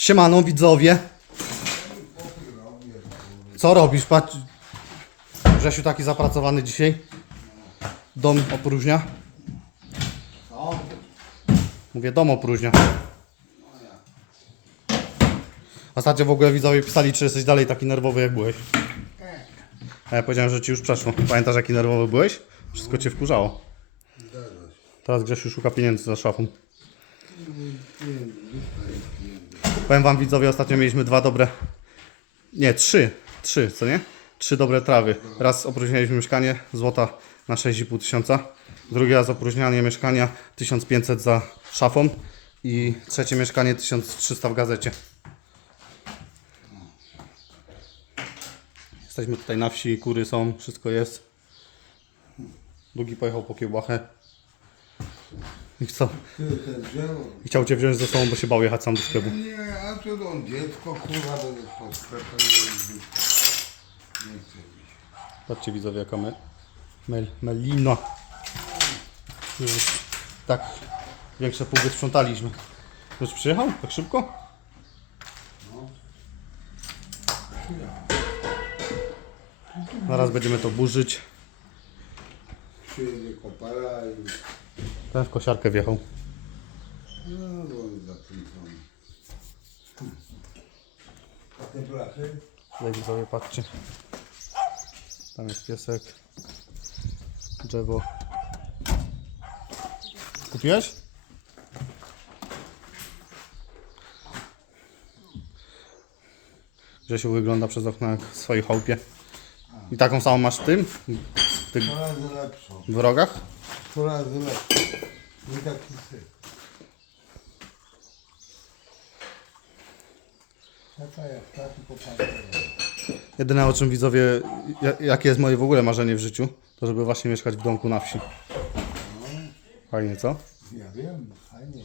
Siemano widzowie. Co robisz? Patrz. Grzesiu taki zapracowany dzisiaj. Dom opróżnia. Mówię dom opróżnia. Ostatnio w ogóle widzowie pisali, czy jesteś dalej taki nerwowy jak byłeś. A ja powiedziałem, że ci już przeszło. Pamiętasz jaki nerwowy byłeś? Wszystko cię wkurzało. Teraz Grzesiu szuka pieniędzy za szafą. Powiem wam widzowie, ostatnio mieliśmy dwa dobre. Nie, trzy. Trzy, co nie? Trzy dobre trawy. Raz opróżnialiśmy mieszkanie, złota na 6,5 tysiąca. Drugi raz opróżnianie mieszkania 1500 za szafą. I trzecie mieszkanie 1300 w gazecie. Jesteśmy tutaj na wsi, kury są, wszystko jest. Długi pojechał po kiełbachę. I co? Chciał cię wziąć ze sobą, bo się bał jechać sam do sklepu. Nie, a to on dziecko, kurwa, będę po sklepem jeździł. Nie chcę. Patrzcie widzowie jaka me, mel, melina. Już tak większe pół wysprzątaliśmy. Już przyjechał? Tak szybko? Zaraz będziemy to burzyć. Przyjedzie kopala i... Ten w kosiarkę wjechał. No, bo on zakręcony. A te blachy? Tutaj widzowie patrzcie. Tam jest piesek. Drzewo. Kupiłeś? Grzesiu wygląda przez okno jak w swojej chałupie. I taką samą masz w tym? W Sto razy lepszą. wrogach? Sto razy lepszą. Nie taki syf. Taka jak ta, tylko patrzę. Jedyne o czym widzowie, ja- jakie jest moje w ogóle marzenie w życiu, to żeby właśnie mieszkać w domku na wsi. Fajnie, co? Ja wiem, fajnie.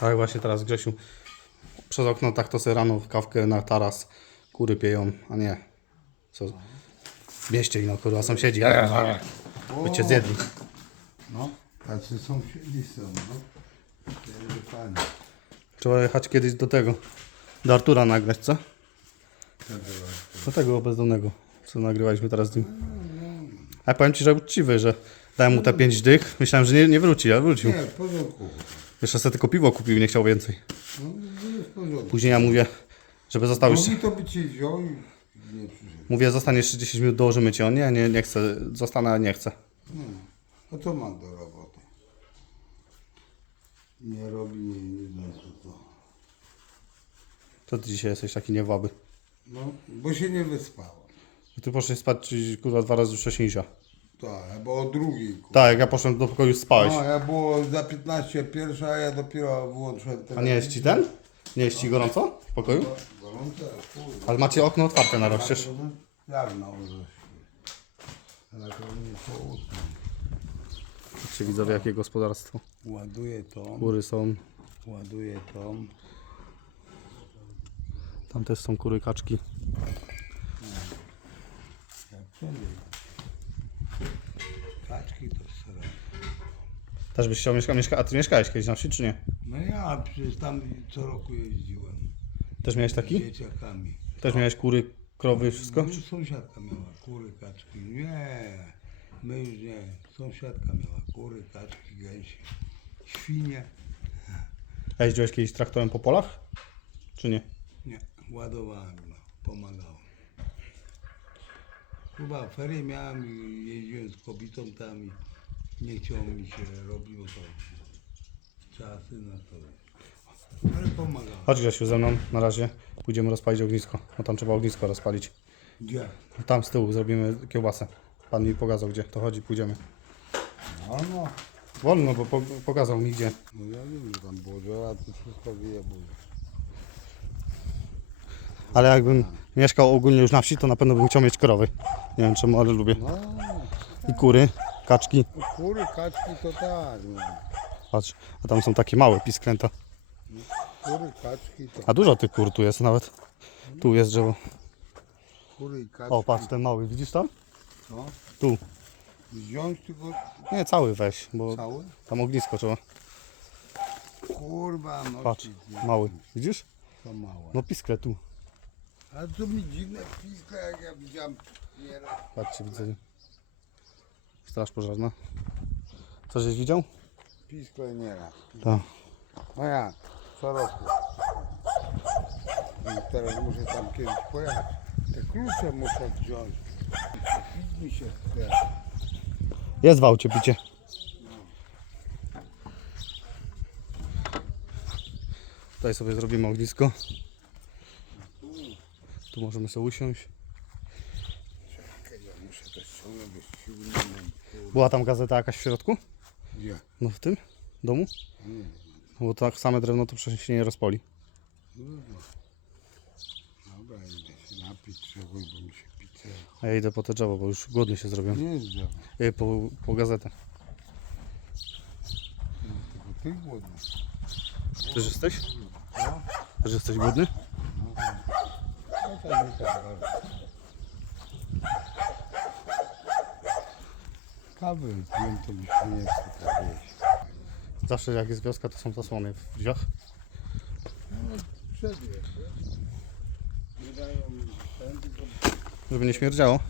Tak właśnie teraz Grzesiu przez okno tak to sobie rano w kawkę na taras kury pieją, a nie co w mieście ino kurwa sąsiedzi by cię zjedli. No, tacy sąsiedzi są, no. Fajnie. Trzeba jechać kiedyś do tego, do Artura nagrać, co? Do tego bezdomnego, co nagrywaliśmy teraz z nim. A powiem Ci, że uczciwy, że dałem mu te pięć dych, myślałem, że nie, nie wróci, ale wrócił. Nie, w porządku. Jeszcze sobie tylko piwo kupił, nie chciał więcej. No, w porządku. Później ja mówię, żeby został jeszcze... Mówi to by ci wziął i nie przyszedł. Mówię, zostanie jeszcze 10 minut, dołożymy Cię. On nie, nie, nie chcę, zostanę, ale nie chcę. No, a co ma do roboty? Nie robi, nie, nie znam co to. To Ty dzisiaj jesteś taki niewaby. No, bo się nie wyspało. Ty poszłeś spać czy, kurwa dwa razy wcześniejsza. Tak, bo o drugiej. kurwa. Tak, jak ja poszedłem do pokoju, spałeś. No, ja było za 15 pierwsza, a ja dopiero włączyłem A nie jest Ci ten? Nie jest Ci gorąco w pokoju? Ale macie okno otwarte na na? Ale to nie po ósmej. Patrzcie widzowie, jakie gospodarstwo. Ładuję to, Kury są, ładuję to. tam też są kury, kaczki. Jak wszędzie. Kaczki to sera. Też byś chciał mieszkać, mieszka a Ty mieszkałeś kiedyś na wsi, czy nie? No ja przecież tam co roku jeździłem. Też miałeś Z taki? dzieciakami. Też miałeś kury, krowy, wszystko? No, sąsiadka miała kury, kaczki. Nie, my już nie. Sąsiadka miała kury, kaczki, gęsi, świnie. A jeździłeś kiedyś traktorem po polach? Czy nie? Nie, ładowałem go, pomagałem. Chyba ferie miałem i jeździłem z kobietą tam i nie chciało mi się robiło to. Czasy na to. Ale pomagałem. Chodź Grzesiu ze mną na razie. Pójdziemy rozpalić ognisko. No tam trzeba ognisko rozpalić. Gdzie? Tam z tyłu zrobimy kiełbasę. Pan mi pokazał gdzie to chodzi, pójdziemy. No, no. Wolno, bo po, pokazał mi gdzie. No ja wiem, że tam było to wszystko wyjebuje. Ale jakbym mieszkał ogólnie już na wsi, to na pewno bym chciał mieć krowy. Nie wiem czemu, ale lubię. No, I kury, kaczki. kury, kaczki to tak. No. Patrz, a tam są takie małe piskręta. Kury, kaczki to A dużo tych kur tu jest nawet. Tu jest drzewo. kury i kaczki. O, patrz, ten mały, widzisz tam? Co? Tu. Wziąć tylko Nie, cały weź, bo cały? tam ognisko trzeba. Kurwa. no Patrz, ci- mały. Widzisz? To małe. No piskle tu. Ale to mi dziwne piska, jak ja widziałem nieraz. Patrzcie, widzę. Straż pożarna. Co żeś widział? Piskle nieraz. Tak. No ja, roku. I teraz muszę tam kiedyś pojechać. Te klucze muszę wziąć. Mi się chce. Jest w aucie picie. Tutaj sobie zrobimy ognisko. Tu możemy sobie usiąść. Czekaj, ja muszę to ściągnąć. Była tam gazeta jakaś w środku? Gdzie? No w tym domu? Nie. No bo tak same drewno to przecież się nie rozpali. Kurwa. Dobra, idę się napić czegoś, bo mi się picie. A ja idę po te drzewo, bo już głodny się zrobiłem. Nie jest drzewo. E, Po, po gazetę. Tylko ty głodny. Też jesteś? No, Też jesteś głodny? no tak, nie tak bardzo. Kawy piłem, to mi się nie chce tak jeść. Zawsze jak jest wioska, to są zasłony w drzwiach. No, wiesz? Nie dają ten, tylko... Żeby nie śmierdziało.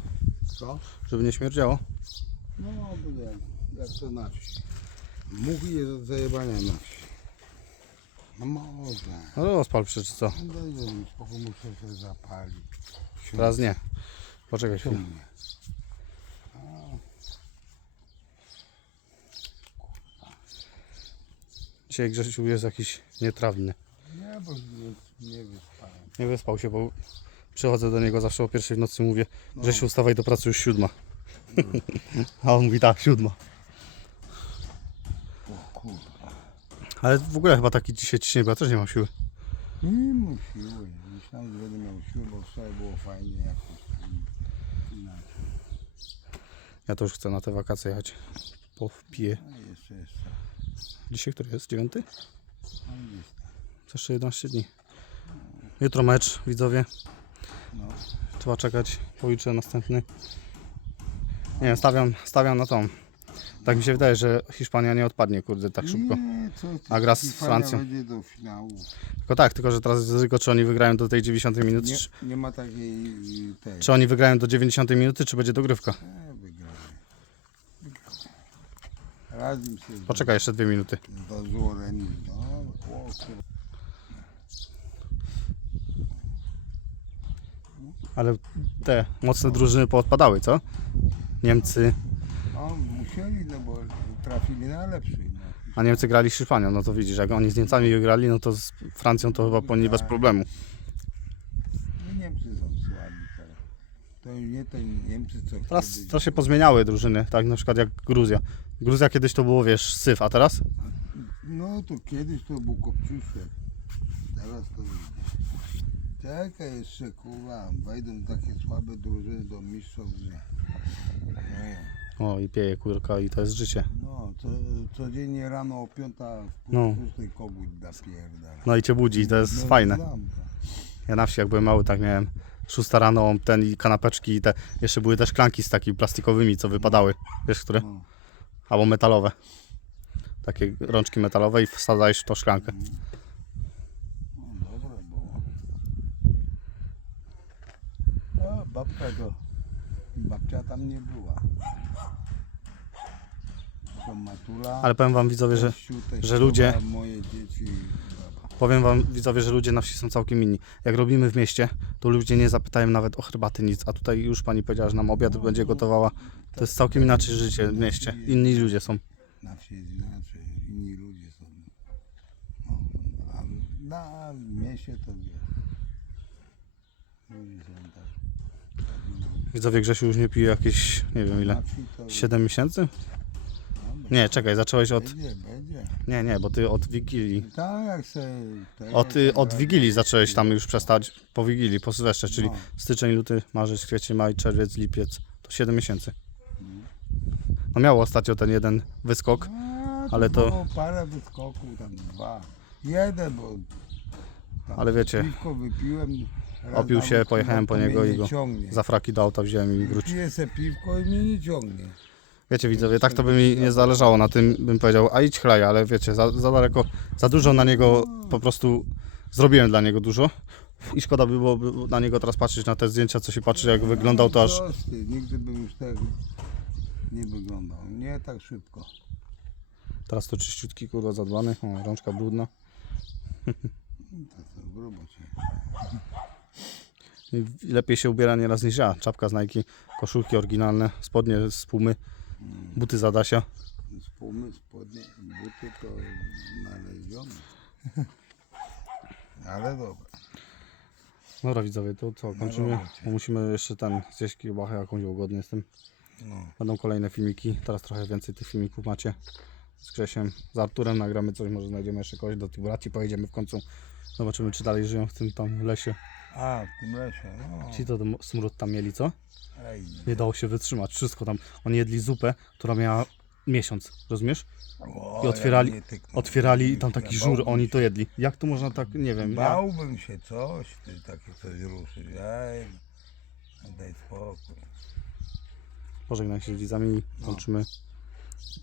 Co? Żeby nie śmierdziało. No, bo jak, jak to na wsi. Muchy jest od zajebania na wsi. No można. No rozpal przecież co. No daj mi spokój, muszę się zapalić. Teraz nie. Poczekaj chwilę. Dzisiaj Grzesiu jest jakiś nietrawny. Nie, bo nie, nie wyspałem. Nie wyspał się, bo przychodzę do niego zawsze o pierwszej w nocy mówię No. Grzesiu wstawaj do pracy już siódma. A on mówi tak, siódma. O kurwa. Ale w ogóle chyba taki dzisiaj ciśnienie, bo ja też nie mam siły. Nie mam siły. Myślałem, że będę miał siłę, bo wczoraj było fajnie jakoś inaczej. Ja to już chcę na te wakacje jechać. Popiję. A jeszcze, jeszcze. Dzisiaj który jest? Dziewiąty? No gdzieś tam. To jeszcze 11 dni. Jutro mecz, widzowie. No. Trzeba czekać. Pojutrze następny. Nie wiem, stawiam, stawiam na tą. Tak mi się wydaje, że Hiszpania nie odpadnie, kurde, tak szybko. Nie, A gra z Hiszpania Francją? będzie do finału. Tylko tak, tylko że teraz jest ryzyko, czy oni wygrają do tej 90 minuty, Nie, czy, nie ma takiej y, tej. czy oni wygrają do 90 minuty, czy będzie dogrywka. Poczekaj jeszcze dwie minuty. No. Ale te mocne drużyny poodpadały, co? Niemcy, No, musieli, no bo trafili na lepszy. No. a Niemcy grali z Hiszpanią, no to widzisz, jak oni z Niemcami wygrali, no to z Francją to chyba powinni bez problemu. No, Niemcy są słabi teraz. To już nie te Niemcy, co Teraz to się pozmieniały drużyny, tak na przykład jak Gruzja. Gruzja kiedyś to było, wiesz, syf, a teraz? No to kiedyś to był kopciuszek. Teraz to Czekaj jeszcze kurwa, wejdą takie słabe drużyny do mistrzów, że... Nie. O i pieje kurka i to jest życie. No, co, codziennie rano o piąta w No. kogut napierdala. No i cię budzi i to jest No, fajne. znam. Ja na wsi jak byłem mały, tak miałem 6 rano, ten i kanapeczki i te, jeszcze były też szklanki z takimi plastikowymi, co wypadały, wiesz które? No. Albo metalowe. Takie rączki metalowe i wsadzałeś w tą szklankę. No, dobre było. A babka to... Babcia tam nie była. To matula... Ale powiem wam widzowie, że teściu, teściowa, że ludzie- Moje dzieci... powiem wam widzowie, że ludzie na wsi są całkiem inni. Jak robimy w mieście, to ludzie nie zapytają nawet o herbaty nic, a tutaj już pani powiedziała, że nam obiad będzie gotowała. To jest całkiem inaczej życie w mieście. Inni ludzie są. Na wsi jest inaczej, inni ludzie są. No, a na mieście to wiesz. Ludzie są tak. Widzowie Grzesiu już nie pije jakieś, nie wiem ile, Na wsi to 7 miesięcy? No, Nie, czekaj, zacząłeś od... Będzie, będzie. Nie, nie, bo ty od Wigilii. Tak jak se... te- Od, y, od te- Wigilii zacząłeś tam już przestać, po Wigilii, po Sylwestrze, czyli No. styczeń, luty, marzec, kwiecień, maj, czerwiec, lipiec. To 7 miesięcy. No miało ostatnio ten jeden wyskok, A, ale to- było parę wyskoków, tam dwa. Jeden, bo... tam Ale wiecie, Piwko wypiłem. raz opił się, pojechałem no, po to niego mnie i nie go ciągnie. za fraki do auta wziąłem i wrócił. Piję se piwko i mnie nie ciągnie. Wiecie widzowie, tak to by mi nie zależało na tym, bym powiedział, a idź chlej, ale wiecie, za, za daleko, za dużo na niego po prostu zrobiłem dla niego dużo. I szkoda by było by na niego teraz patrzeć na te zdjęcia, co się patrzy, jak wyglądał, to aż Prosty, nigdy bym już tak nie wyglądał. Nie tak szybko. teraz to czyściutki, kurwa, zadbany, o, rączka brudna. To grubo cię. I Lepiej się ubiera nieraz niż ja. Czapka z Nike, koszulki oryginalne, spodnie z Pumy, buty z Adasia. Z pumy, spodnie, buty to znalezione. Ale dobra. Dobra widzowie, to co, kończymy. Bo musimy jeszcze ten zjeść kiełbachę jakąś, bo głodny jestem. No. Będą kolejne filmiki, teraz trochę więcej tych filmików macie. Z Grzesiem, z Arturem nagramy coś, może znajdziemy jeszcze kogoś do tych braci, pojedziemy w końcu. Zobaczymy czy dalej żyją w tym tam lesie. A, w tym lesie, no. Ci to tam smród tam mieli, co? Nie dało się wytrzymać, wszystko tam. Oni jedli zupę, która miała miesiąc, rozumiesz? I otwierali, otwierali i tam taki żur, oni to jedli. Jak to można tak, nie wiem. Ja, Bałbym się coś, ty takie coś ruszyć. Ej, daj spokój. pożegnaj się z widzami i kończymy